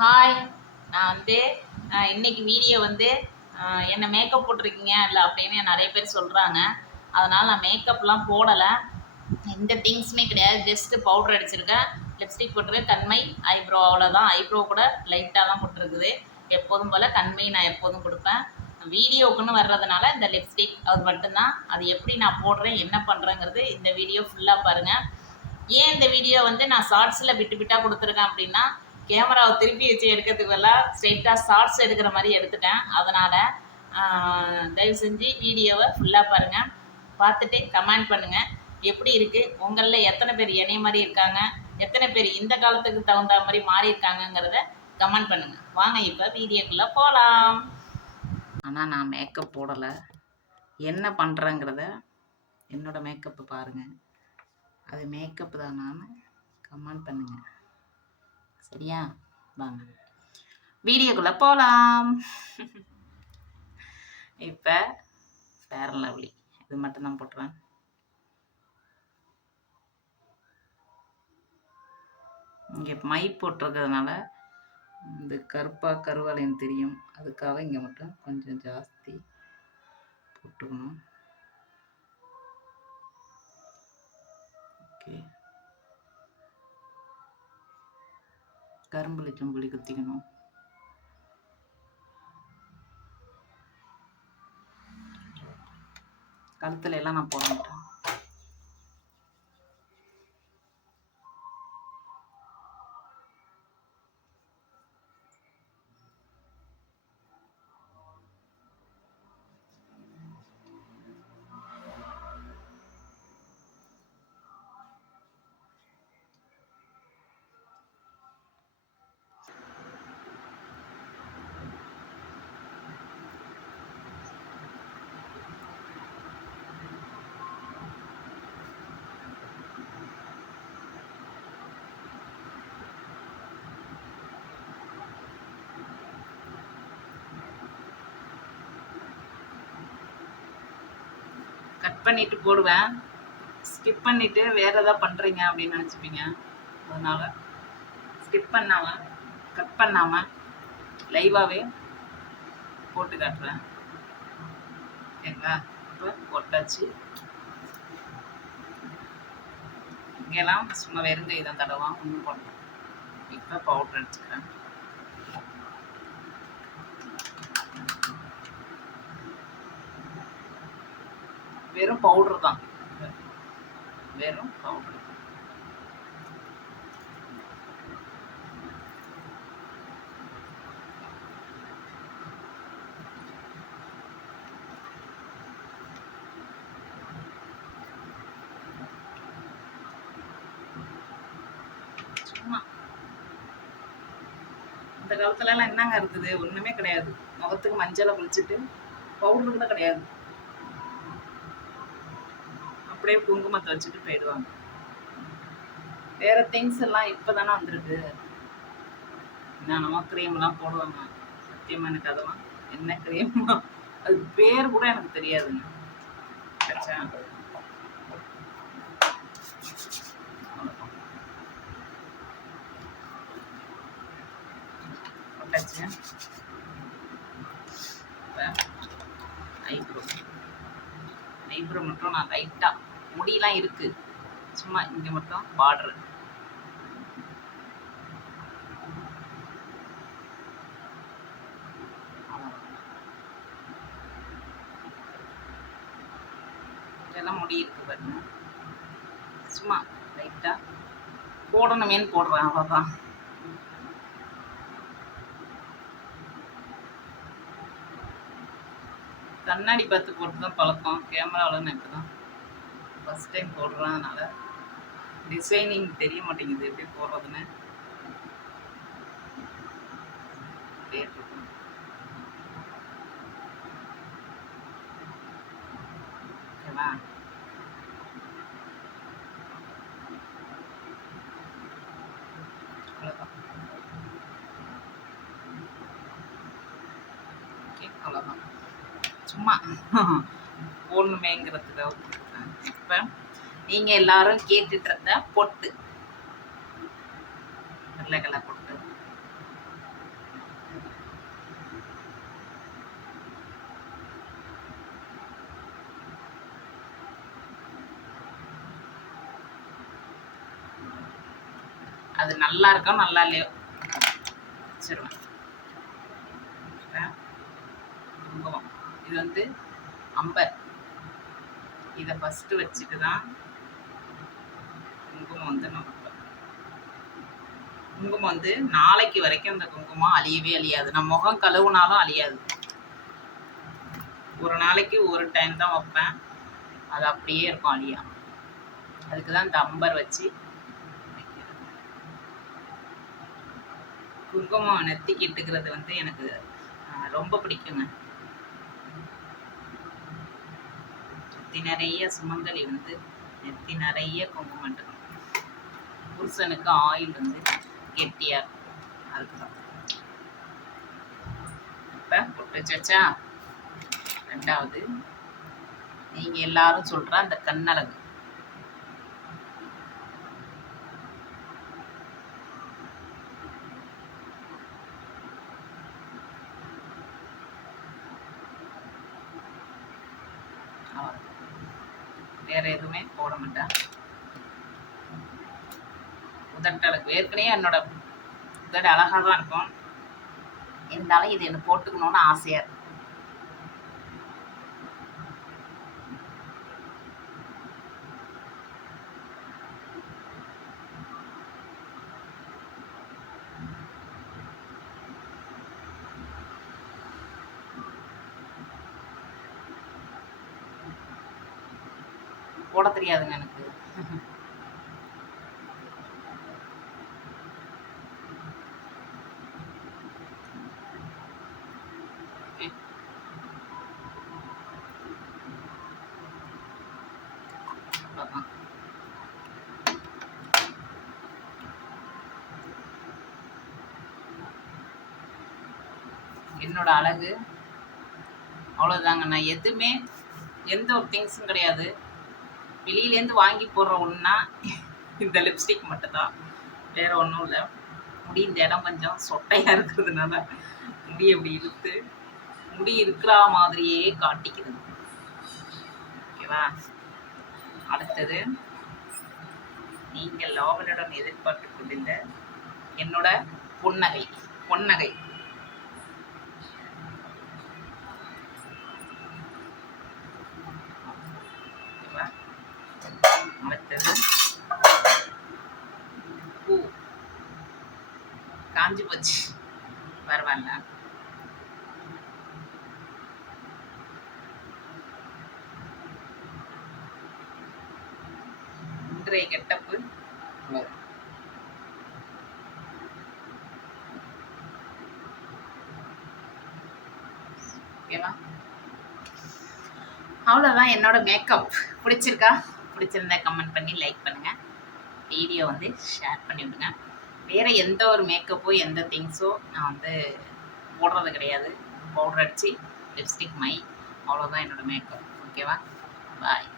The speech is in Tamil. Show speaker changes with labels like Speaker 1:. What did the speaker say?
Speaker 1: ஹாய் நான் வந்து இன்னைக்கு வீடியோ வந்து என்ன மேக்கப் போட்டிருக்கீங்க? இல்லை அப்படின்னு நிறைய பேர் சொல்கிறாங்க அதனால் நான் மேக்கப்லாம் போடலை. எந்த திங்ஸுமே கிடையாது. ஜஸ்ட்டு பவுடர் அடிச்சிருக்கேன். லிப்ஸ்டிக் போட்டிருக்கேன். கண்மை ஐப்ரோ அவ்வளோதான் ஐப்ரோ கூட லைட்டாக தான் போட்டிருக்குது. எப்போதும் போல் கண்மை நான் எப்போதும் கொடுப்பேன். வீடியோக்குன்னு வர்றதுனால இந்த லிப்ஸ்டிக் அது மட்டும்தான். அது எப்படி நான் போடுறேன் என்ன பண்ணுறேங்கிறது இந்த வீடியோ ஃபுல்லாக பாருங்கள் ஏன் இந்த வீடியோ வந்து நான் ஷார்ட்ஸில் விட்டு விட்டாக கொடுத்துருக்கேன் அப்படின்னா கேமராவை திருப்பி வச்சு எடுக்கிறதுக்கு எல்லாம் ஸ்ட்ரெயிட்டாக ஷார்ட்ஸ் எடுக்கிற மாதிரி எடுத்துட்டேன். அதனால் தயவு செஞ்சு வீடியோவை ஃபுல்லாக பாருங்கள் பார்த்துட்டு கமெண்ட் பண்ணுங்கள் எப்படி இருக்குது உங்களில் எத்தனை பேர் இணைய மாதிரி இருக்காங்க? எத்தனை பேர் இந்த காலத்துக்கு தகுந்த மாதிரி மாறி இருக்காங்கங்கிறத கமெண்ட் பண்ணுங்கள் வாங்க இப்போ வீடியோக்குள்ளே போகலாம் ஆனால் நான் மேக்கப் போடலை. என்ன பண்ணுறேங்கிறத என்னோடய மேக்கப்பு பாருங்கள் அது மேக்கப் தானான்னு கமெண்ட் பண்ணுங்கள் சரியா? வாங்க. வீடியோக்குள்ளே போகலாம் இப்போ ஃபேர் லவ்லி இது மட்டும் தான் போட்டுருவேன். இங்கே மை போட்டிருக்கிறதுனால இந்த கருப்பா கருவாலையும் தெரியும். அதுக்காக இங்கே மட்டும் கொஞ்சம் ஜாஸ்தி போட்டுக்கணும். ஓகே கரும்புளி சும்புளி குத்திக்கணும். கழுத்துல எல்லாம் நான் போட மாட்டேன். கட் பண்ணிட்டு போடுவேன். ஸ்கிப் பண்ணிட்டு வேற ஏதாவது பண்றீங்க அப்படின்னு நினச்சிப்பீங்க. அதனால ஸ்கிப் பண்ணாம கட் பண்ணாம லைவாகவே போட்டு காட்டுறேன். ஓகேங்களா? இப்போ போட்டாச்சு. இங்கெல்லாம் சும்மா வெறுங்கை தான் தடவான் ஒன்றும் போடணும் இப்போ பவுடர் அடிச்சுக்கிறேன் வெறும் பவுடர் தான். வெறும் பவுடர் சும்மா. இந்த காலத்துலலாம் என்னங்க இருக்குது ஒன்றுமே கிடையாது. முகத்துக்கு மஞ்சளை குளிச்சுட்டு பவுடர் கூட கிடையாது. அப்படியே குங்குமத்தை வச்சுட்டு போயிடுவாங்க. வேற திங்ஸ் எல்லாம் இப்போதானே வந்திருக்கு. என்னென்னமோ க்ரீம்லாம் போடுவாங்க. சத்தியமாக எனக்கு அதெல்லாம் என்ன க்ரீம் அது பேர் கூட எனக்கு தெரியாதுங்க. ஆச்சா? போட்டாச்சு ஐப்ரோ ஐப்ரோ மட்டும் நான் லைட்டாக முடியெல்லாம் இருக்கு. சும்மா இங்கே மட்டும் பார்டர் இதெல்லாம் முடி இருக்கு பாருங்க. சும்மா லைட்டாக போடணுமேன்னு போடுறேன் அவ்வளோதான் கண்ணாடி பார்த்து போட்டு தான் பழக்கம். கேமராவில் நான் இப்போ தான் ஃபஸ்ட் டைம் போடுறதுனால டிசைனிங் தெரிய மாட்டேங்குது எப்படி போடுறதுன்னு. அப்படியே ஓகேவா? அவ்வளோதான் ஓகே அவ்வளோதான் சும்மா. போடணுமேங்கிறதுக்காக இப்போ நீங்கள் எல்லாரும் கேட்டுட்டு இருந்த பொட்டு வெள்ளைக்கலை பொட்டு. அது நல்லா இருக்கோ நல்லா இல்லையோ? வச்சிருவேன் இது வந்து அம்பர். இதை ஃபஸ்ட்டு வச்சுட்டு தான் குங்குமம் வந்து நம்ம குங்குமம் வந்து நாளைக்கு வரைக்கும் அந்த குங்குமம் அழியவே அழியாது. நம்ம முகம் கழுவுனாலும் அழியாது. ஒரு நாளைக்கு ஒரு டைம் தான் வைப்பேன். அது அப்படியே இருக்கும் அழியா. அதுக்கு தான் இந்த அம்பர் வச்சு குங்குமம் நெத்திக்கிட்டுக்கிறது வந்து எனக்கு ரொம்ப பிடிக்குங்க. நெத்தி நிறைய சுமங்கலி வந்து நெத்தி நிறைய குங்குமம் இட்டுக்கணும் புருஷனுக்கு ஆயில் வந்து கெட்டியா இருக்கும். அதுக்கு தான் இப்போ பொட்டு வச்சா ரெண்டாவது நீங்க எல்லாரும் சொல்ற அந்த கண்ணழகு. வேற எதுவுமே போட மாட்டேன். உதட்டழகு ஏற்கனவே என்னோட உதடு அழகாக தான் இருக்கும். இருந்தாலும் இது எனக்கு போட்டுக்கணும்னு ஆசையாக இருக்குது போட தெரியாதுங்க எனக்கு. என்னோட அழகு. அவ்வளோதாங்க நான் எதுவுமே எந்த ஒரு திங்ஸும் கிடையாது. வெளியிலேருந்து வாங்கி போடுற ஒன்றா இந்த லிப்ஸ்டிக் மட்டும்தான். வேற ஒன்றும் இல்லை. முடி இந்த இடம் கொஞ்சம் சொட்டையாக இருக்கிறதுனால முடி அப்படி இழுத்து முடி இருக்கிற மாதிரியே காட்டிக்குது. ஓகேவா? அடுத்தது நீங்கள் லாவலுடன் எதிர்பார்த்து கொண்டிருந்த என்னோட பொன்னகை பொன்னகை ஓகேவா அடுத்தது பூ காஞ்சி போச்சு. பரவாயில்ல. இன்றைய கெட்டப்பு. ஓகேவா? அவ்வளோதான் என்னோட மேக்கப் பிடிச்சிருக்கா? பிடிச்சிருந்தா கமெண்ட் பண்ணி லைக் பண்ணுங்க. வீடியோ வந்து ஷேர் பண்ணி விடுங்க வேறு எந்த ஒரு மேக்கப்போ எந்த திங்ஸோ நான் வந்து போடுறது கிடையாது. பவுடர் அடித்து லிப்ஸ்டிக் மை அவ்வளோதான் என்னோட மேக்கப் ஓகேவா பாய்